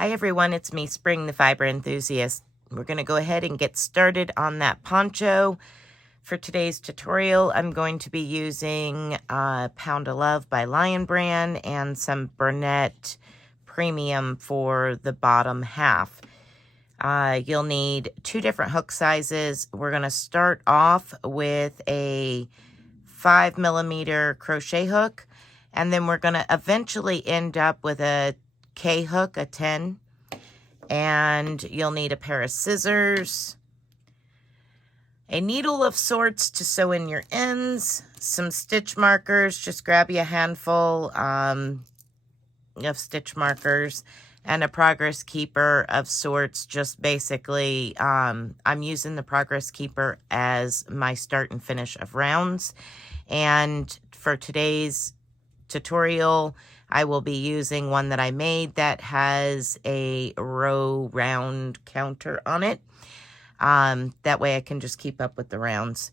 Hi everyone, it's me, Spring, the fiber enthusiast. We're going to go ahead and get started on that poncho. For today's tutorial, I'm going to be using Pound of Love by Lion Brand and some Burnett Premium for the bottom half. You'll need 2 different hook sizes. We're going to start off with a 5mm crochet hook, and then we're going to eventually end up with a K hook, a 10, and you'll need a pair of scissors, a needle of sorts to sew in your ends, some stitch markers. Just grab you a handful of stitch markers, and a progress keeper of sorts. Just basically, I'm using the progress keeper as my start and finish of rounds. And for today's tutorial, I will be using one that I made that has a row round counter on it. That way I can just keep up with the rounds.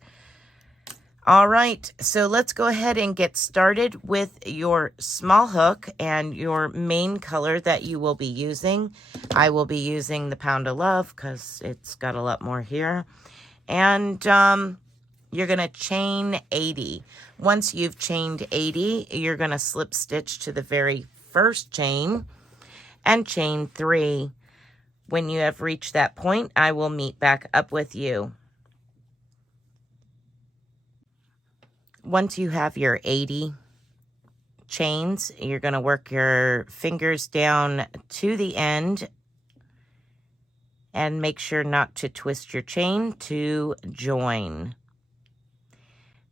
All right, so let's go ahead and get started with your small hook and your main color that you will be using. I will be using the Pound of Love because it's got a lot more here. And you're going to chain 80. Once you've chained 80, you're going to slip stitch to the very first chain and chain 3. When you have reached that point, I will meet back up with you. Once you have your 80 chains, you're going to work your fingers down to the end and make sure not to twist your chain to join.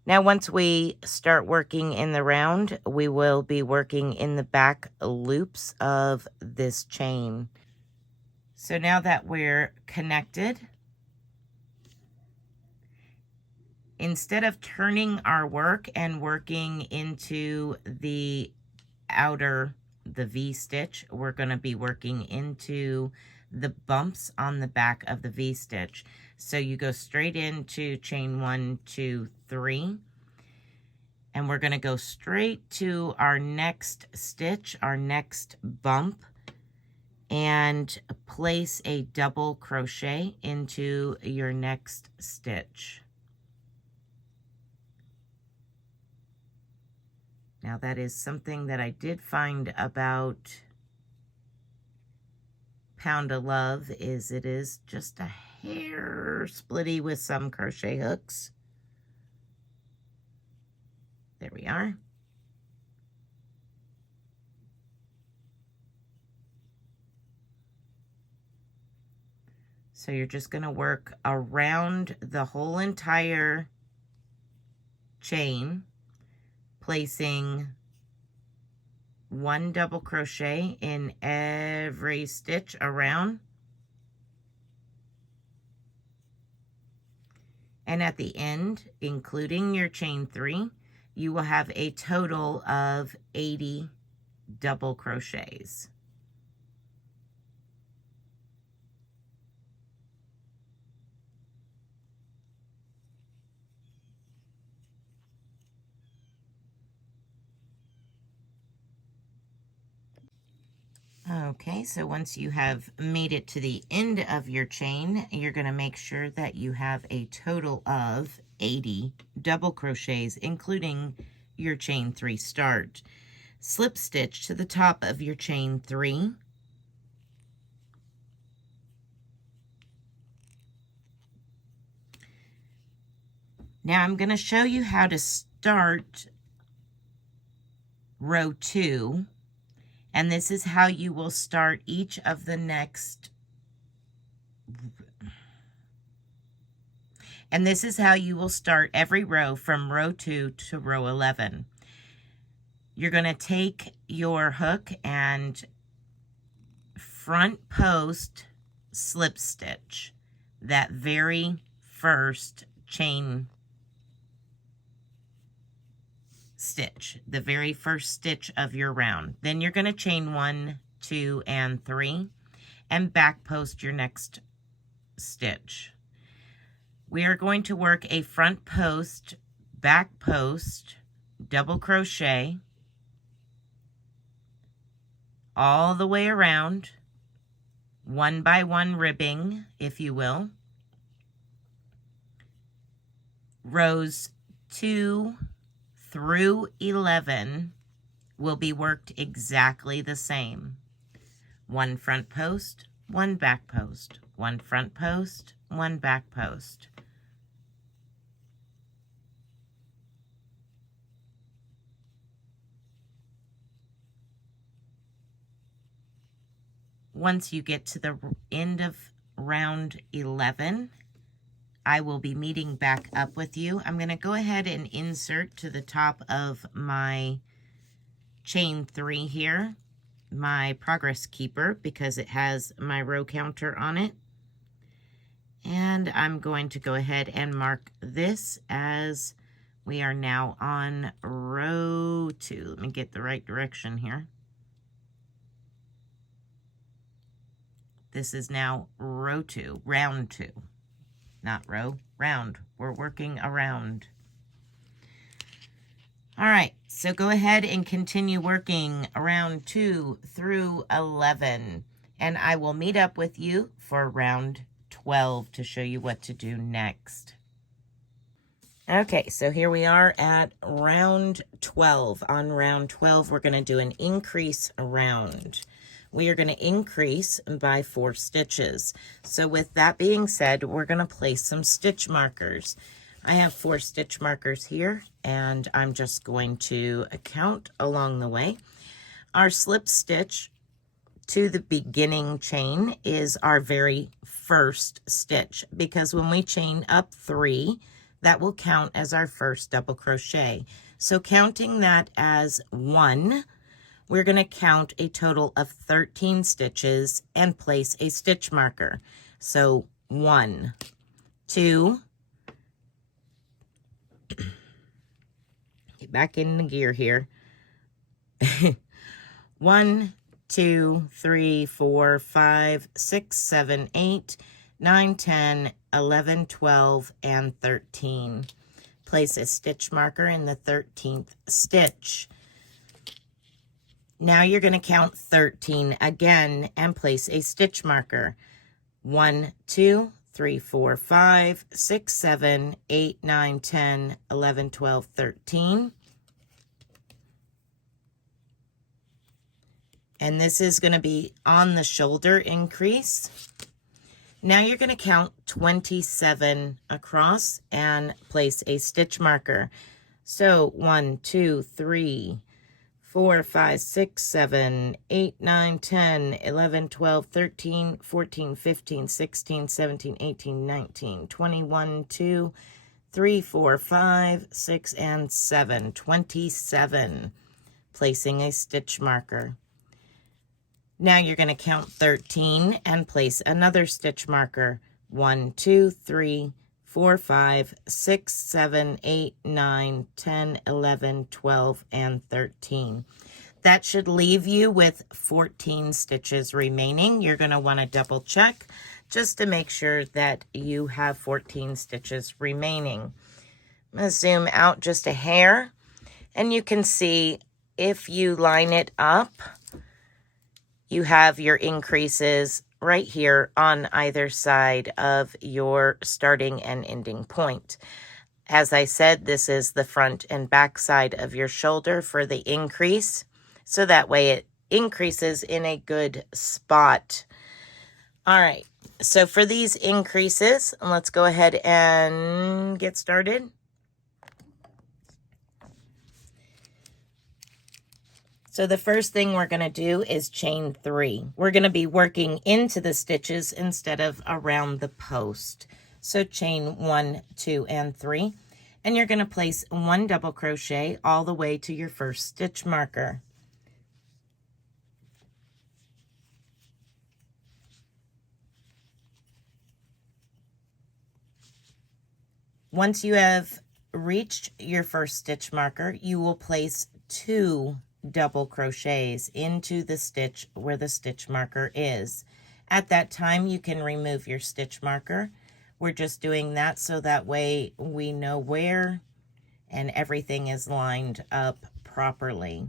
Now, once we start working in the round, we will be working in the back loops of this chain. So now that we're connected, instead of turning our work and working into the outer, the V stitch, we're going to be working into the bumps on the back of the V stitch. So you go straight into chain 1, 2, 3, and we're going to go straight to our next stitch, our next bump, and place a double crochet into your next stitch. Now that is something that I did find about Pound of Love, is it is just a hair splitty with some crochet hooks. There we are. So you're just going to work around the whole entire chain, placing 1 double crochet in every stitch around. And at the end, including your chain 3, you will have a total of 80 double crochets. Okay, so once you have made it to the end of your chain, you're going to make sure that you have a total of 80 double crochets, including your chain 3 start. Slip stitch to the top of your chain 3. Now I'm going to show you how to start row 2. And this is how you will start each of the next. And this is how you will start every row from row 2 to row 11. You're going to take your hook and front post slip stitch that very first chain stitch, the very first stitch of your round. Then you're going to chain 1, 2, and 3 and back post your next stitch. We are going to work a front post, back post, double crochet all the way around 1 by 1 ribbing, if you will. Rows 2 through 11 will be worked exactly the same. 1 front post, 1 back post, 1 front post, 1 back post. Once you get to the end of round 11, I will be meeting back up with you. I'm going to go ahead and insert to the top of my chain 3 here, my progress keeper, because it has my row counter on it. And I'm going to go ahead and mark this as we are now on row 2. Let me get the right direction here. This is now row 2, round 2. Not row, round. We're working around. All right, so go ahead and continue working around 2 through 11. And I will meet up with you for round 12 to show you what to do next. Okay, so here we are at round 12. On round 12, we're going to do an increase round. We are going to increase by 4 stitches. So with that being said, we're going to place some stitch markers. I have 4 stitch markers here, and I'm just going to count along the way. Our slip stitch to the beginning chain is our very first stitch, because when we chain up 3, that will count as our first double crochet. So counting that as 1, we're going to count a total of 13 stitches and place a stitch marker. So 1, 2, get back in the gear here. 1, 2, 3, 4, 5, 6, 7, 8, 9, 10, 11, 12, and 13. Place a stitch marker in the 13th stitch. Now you're going to count 13 again and place a stitch marker. 1, 2, 3, 4, 5, 6, 7, 8, 9, 10, 11, 12, 13. And this is going to be on the shoulder increase. Now you're going to count 27 across and place a stitch marker. So 1, 2, 3, 4, 5, 6, 7, 8, 9, 10, 11, 12, 13, 14, 15, 16, 17, 18, 19, 21, 2, 3, 4, 5, 6, and 7. 27. Placing a stitch marker. Now you're going to count 13 and place another stitch marker. 1, 2, 3, 4, 5, 6, 7, 8, 9, 10, 11, 12, and 13. That should leave you with 14 stitches remaining. You're going to want to double check just to make sure that you have 14 stitches remaining. I'm going to zoom out just a hair, and you can see if you line it up, you have your increases right here on either side of your starting and ending point. As I said, this is the front and back side of your shoulder for the increase, so that way it increases in a good spot. All right, so for these increases, let's go ahead and get started. So the first thing we're going to do is chain 3. We're going to be working into the stitches instead of around the post. So chain 1, 2, and 3. And you're going to place 1 double crochet all the way to your first stitch marker. Once you have reached your first stitch marker, you will place 2 double crochets into the stitch where the stitch marker is. At that time, you can remove your stitch marker. We're just doing that so that way we know where and everything is lined up properly.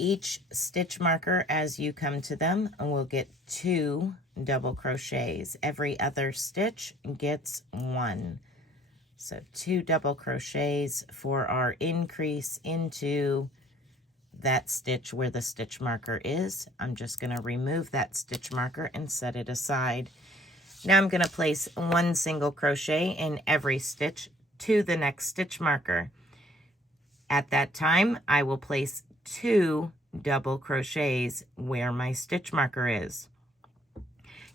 each stitch marker as you come to them will get 2 double crochets. Every other stitch gets 1. So 2 double crochets for our increase into that stitch where the stitch marker is. I'm just going to remove that stitch marker and set it aside. Now I'm going to place 1 single crochet in every stitch to the next stitch marker. At that time, I will place 2 double crochets where my stitch marker is.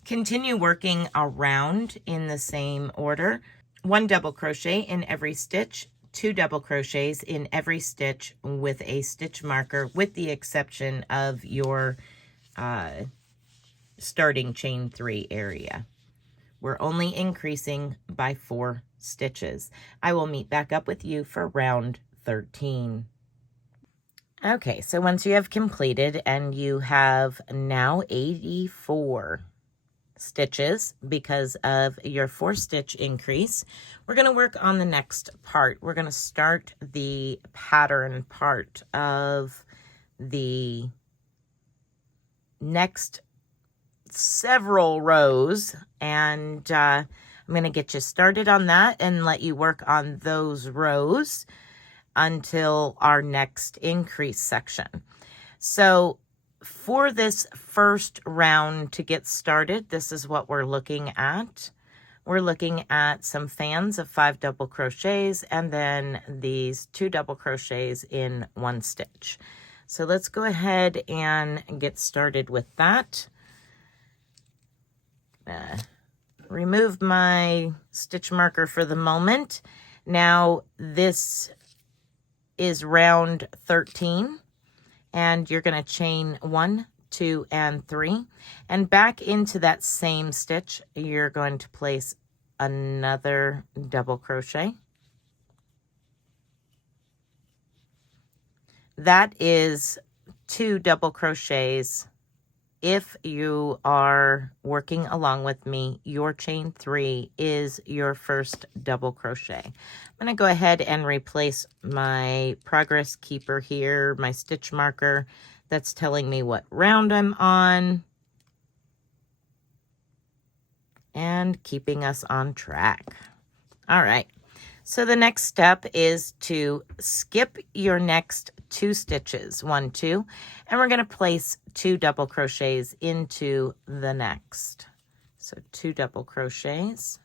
Continue working around in the same order. 1 double crochet in every stitch, 2 double crochets in every stitch with a stitch marker, with the exception of your starting chain 3 area. We're only increasing by 4 stitches. I will meet back up with you for round 13. Okay, so once you have completed and you have now 84 stitches because of your 4-stitch increase, we're going to work on the next part. We're going to start the pattern part of the next several rows, and I'm going to get you started on that and let you work on those rows until our next increase section. So for this first round to get started, this is what we're looking at. We're looking at some fans of 5 double crochets and then these 2 double crochets in 1 stitch. So let's go ahead and get started with that. Remove my stitch marker for the moment. Now this is round 13, and you're going to chain 1, 2, and 3, and back into that same stitch you're going to place another double crochet. That is 2 double crochets. If you are working along with me, your chain 3 is your first double crochet. I'm going to go ahead and replace my progress keeper here, my stitch marker that's telling me what round I'm on and keeping us on track. All right. So the next step is to skip your next 2 stitches, 1, 2, and we're going to place 2 double crochets into the next. So 2 double crochets.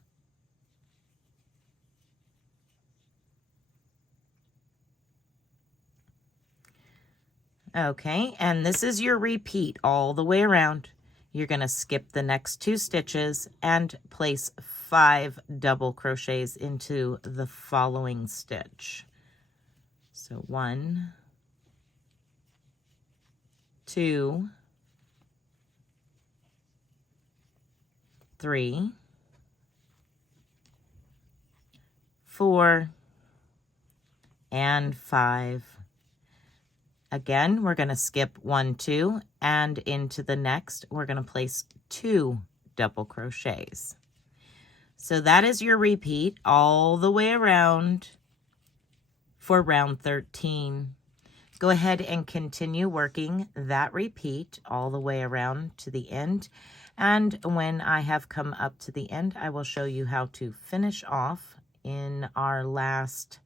Okay, and this is your repeat all the way around. You're going to skip the next 2 stitches and place 5 double crochets into the following stitch. So 1, 2, 3, 4, and 5. Again, we're going to skip 1, 2, and into the next, we're going to place 2 double crochets. So that is your repeat all the way around for round 13. Go ahead and continue working that repeat all the way around to the end. And when I have come up to the end, I will show you how to finish off in our last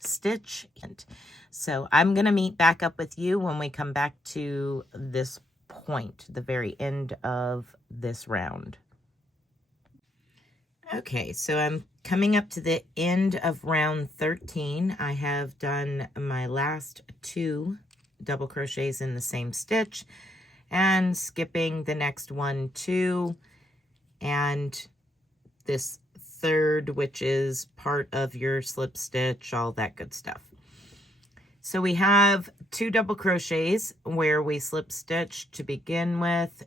stitch. So I'm going to meet back up with you when we come back to this point, the very end of this round. Okay, so I'm coming up to the end of round 13. I have done my last 2 double crochets in the same stitch and skipping the next 1, 2, and this 3rd, which is part of your slip stitch, all that good stuff. So we have 2 double crochets where we slip stitch to begin with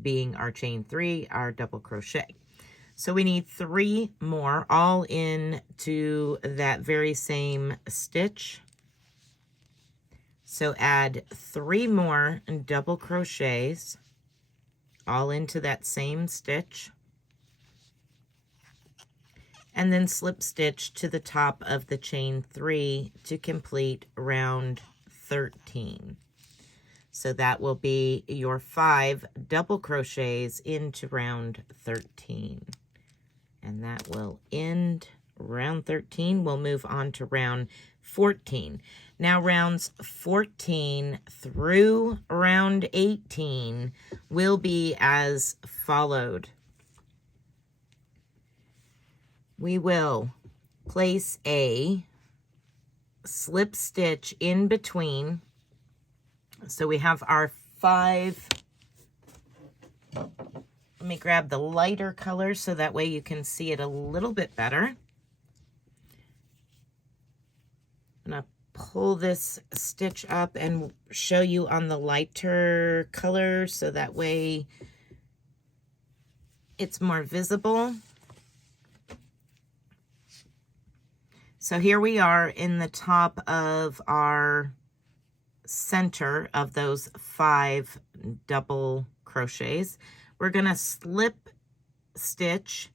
being our chain 3, our double crochet. So we need 3 more, all into that very same stitch. So add 3 more double crochets, all into that same stitch. And then slip stitch to the top of the chain 3 to complete round 13. So that will be your 5 double crochets into round 13. And that will end round 13. We'll move on to round 14. Now rounds 14 through round 18 will be as followed. We will place a slip stitch in between. So we have our 5. Let me grab the lighter color so that way you can see it a little bit better. I'm going to pull this stitch up and show you on the lighter color so that way it's more visible. So here we are in the top of our center of those 5 double crochets. We're going to slip stitch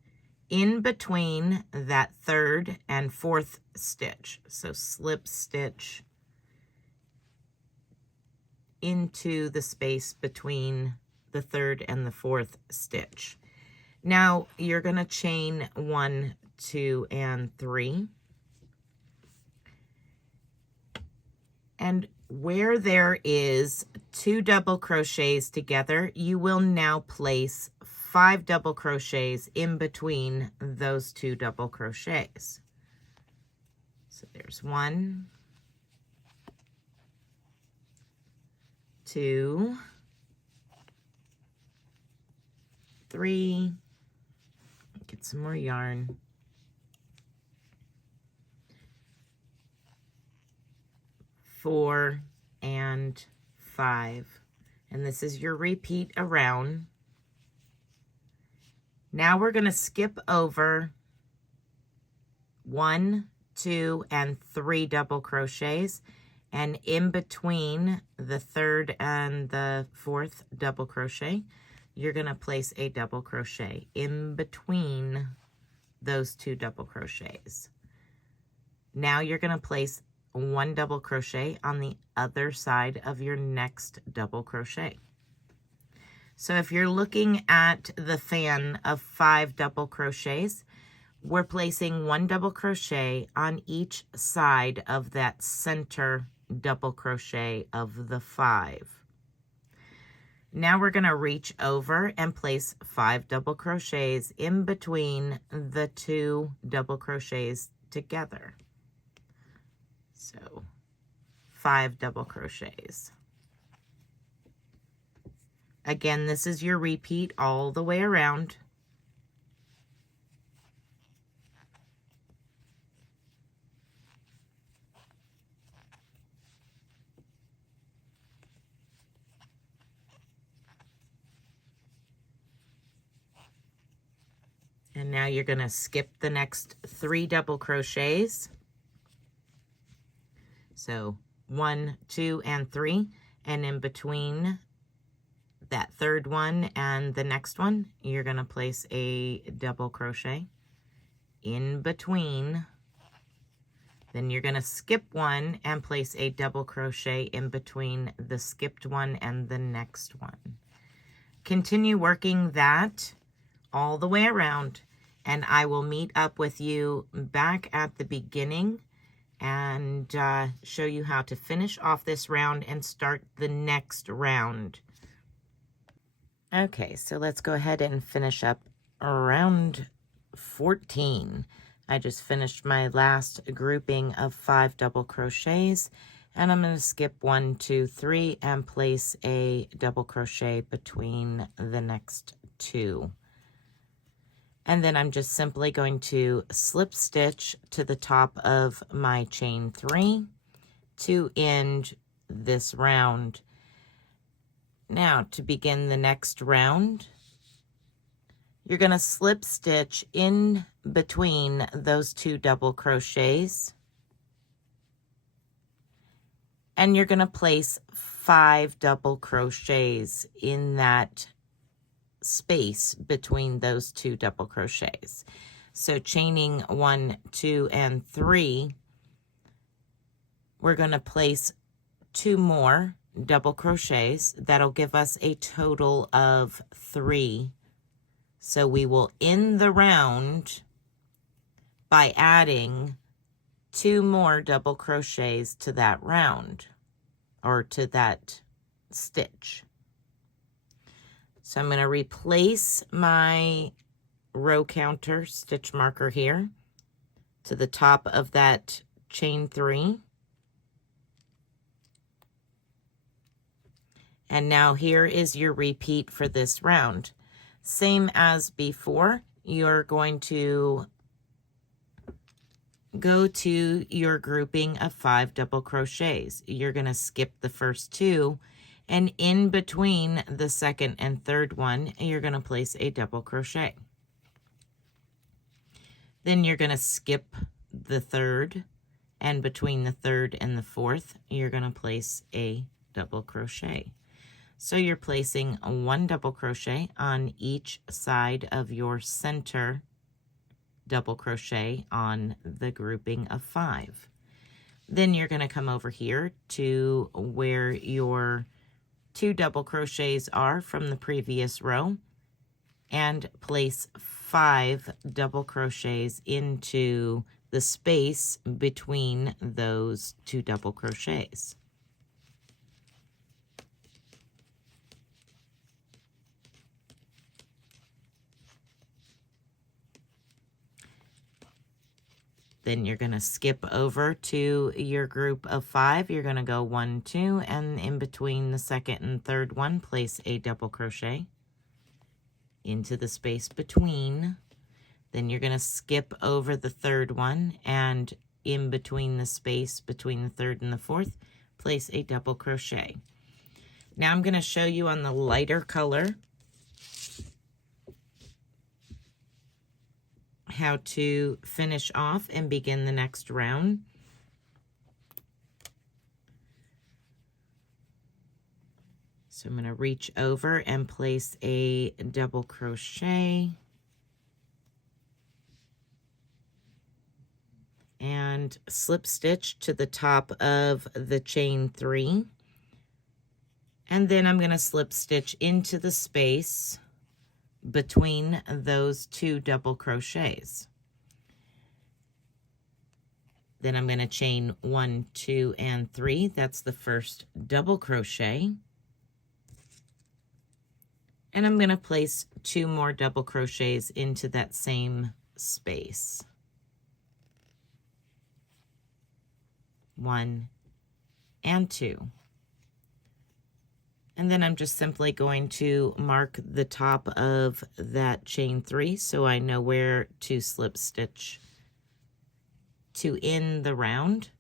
in between that 3rd and 4th stitch. So slip stitch into the space between the 3rd and the 4th stitch. Now you're going to chain 1, 2, and 3. And where there is 2 double crochets together, you will now place 5 double crochets in between those 2 double crochets. So there's 1, 2, 3, get some more yarn, 4, and 5. And this is your repeat around. Now we're going to skip over 1, 2, and 3 double crochets, and in between the 3rd and the 4th double crochet, you're going to place a double crochet in between those 2 double crochets. Now you're going to place 1 double crochet on the other side of your next double crochet. So if you're looking at the fan of 5 double crochets, we're placing 1 double crochet on each side of that center double crochet of the 5. Now we're going to reach over and place 5 double crochets in between the 2 double crochets together. So 5 double crochets. Again, this is your repeat all the way around. And now you're going to skip the next 3 double crochets. So 1, 2, and 3, and in between that 3rd one and the next one, you're going to place a double crochet in between. Then you're going to skip 1 and place a double crochet in between the skipped one and the next one. Continue working that all the way around, and I will meet up with you back at the beginning and show you how to finish off this round and start the next round. Okay, so let's go ahead and finish up round 14. I just finished my last grouping of 5 double crochets, and I'm going to skip 1, 2, 3 and place a double crochet between the next 2. And then I'm just simply going to slip stitch to the top of my chain 3 to end this round. Now, to begin the next round, you're going to slip stitch in between those 2 double crochets, and you're going to place 5 double crochets in that space between those 2 double crochets. So chaining 1, 2, and 3, we're going to place 2 more double crochets. That'll give us a total of 3. So we will end the round by adding 2 more double crochets to that round, or to that stitch. So I'm going to replace my row counter stitch marker here to the top of that chain 3. And now here is your repeat for this round. Same as before, you're going to go to your grouping of 5 double crochets. You're going to skip the first 2, and in between the second and third one, you're going to place a double crochet. Then you're going to skip the third, and between the third and the fourth, you're going to place a double crochet. So you're placing 1 double crochet on each side of your center double crochet on the grouping of 5. Then you're going to come over here to where your 2 double crochets are from the previous row and place 5 double crochets into the space between those 2 double crochets. Then you're going to skip over to your group of 5. You're going to go 1, 2, and in between the second and third one, place a double crochet into the space between. Then you're going to skip over the third one, and in between the space between the third and the fourth, place a double crochet. Now I'm going to show you on the lighter color how to finish off and begin the next round. So I'm going to reach over and place a double crochet and slip stitch to the top of the chain 3, and then I'm going to slip stitch into the space between those 2 double crochets. Then I'm going to chain 1, 2, and 3. That's the first double crochet. And I'm going to place 2 more double crochets into that same space. 1 and 2. And then I'm just simply going to mark the top of that chain 3 so I know where to slip stitch to end the round.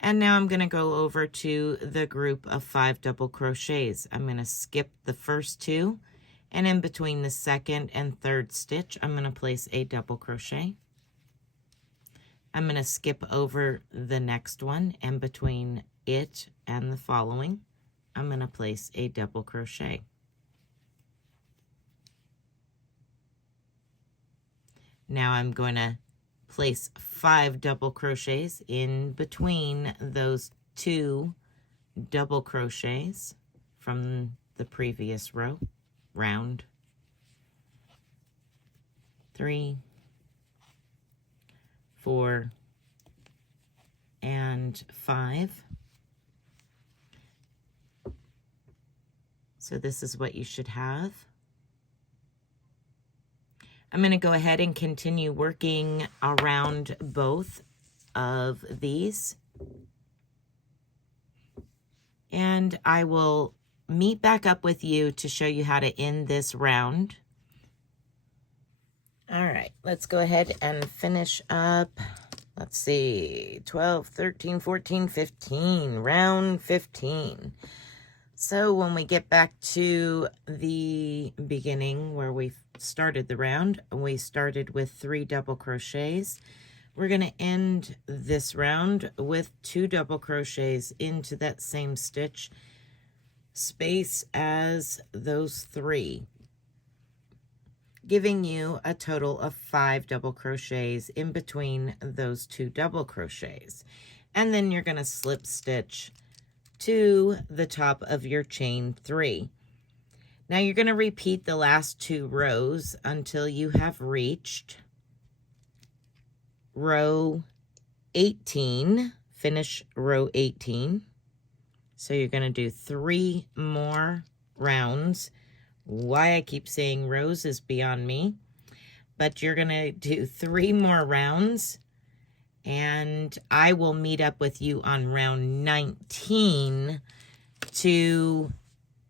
And now I'm going to go over to the group of 5 double crochets. I'm going to skip the first 2, and in between the second and third stitch, I'm going to place a double crochet. I'm going to skip over the next one, and between it and the following, I'm going to place a double crochet. Now I'm going to place 5 double crochets in between those 2 double crochets from the previous round. 3, 4, and 5. So this is what you should have. I'm going to go ahead and continue working around both of these. And I will meet back up with you to show you how to end this round. All right, let's go ahead and finish up. Let's see, 12, 13, 14, 15, round 15. So when we get back to the beginning where we started the round, we started with 3 double crochets. We're going to end this round with 2 double crochets into that same stitch space as those 3, giving you a total of 5 double crochets in between those 2 double crochets. And then you're going to slip stitch to the top of your chain 3. Now you're going to repeat the last 2 rows until you have reached row 18. Finish row 18. So you're going to do 3 more rounds. Why I keep saying rows is beyond me, but you're going to do 3 more rounds, and I will meet up with you on round 19 to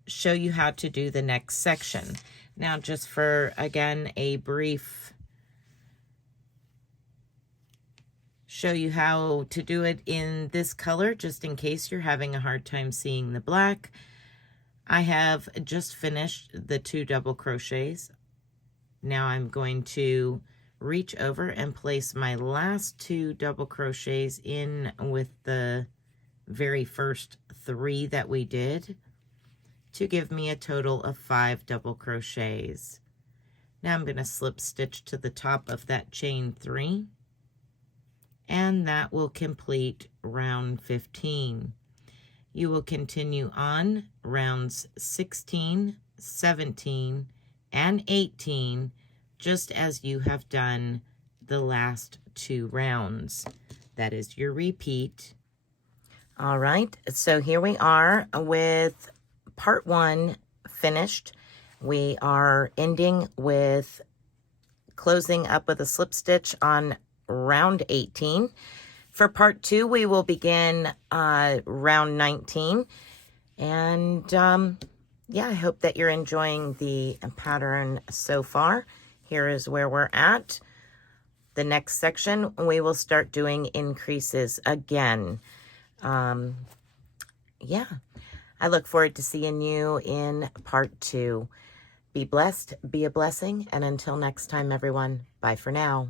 show you how to do the next section. Now, just for, again, a brief show you how to do it in this color, just in case you're having a hard time seeing the black. I have just finished the 2 double crochets. Now I'm going to reach over and place my last 2 double crochets in with the very first 3 that we did to give me a total of 5 double crochets. Now I'm going to slip stitch to the top of that chain 3, and that will complete round 15. You will continue on rounds 16, 17, and 18, just as you have done the last 2 rounds. That is your repeat. All right, so here we are with part 1 finished. We are ending with closing up with a slip stitch on round 18. For part 2, we will begin round 19. And yeah, I hope that you're enjoying the pattern so far. Here is where we're at. The next section, we will start doing increases again. Yeah, I look forward to seeing you in part 2. Be blessed, be a blessing, and until next time, everyone, bye for now.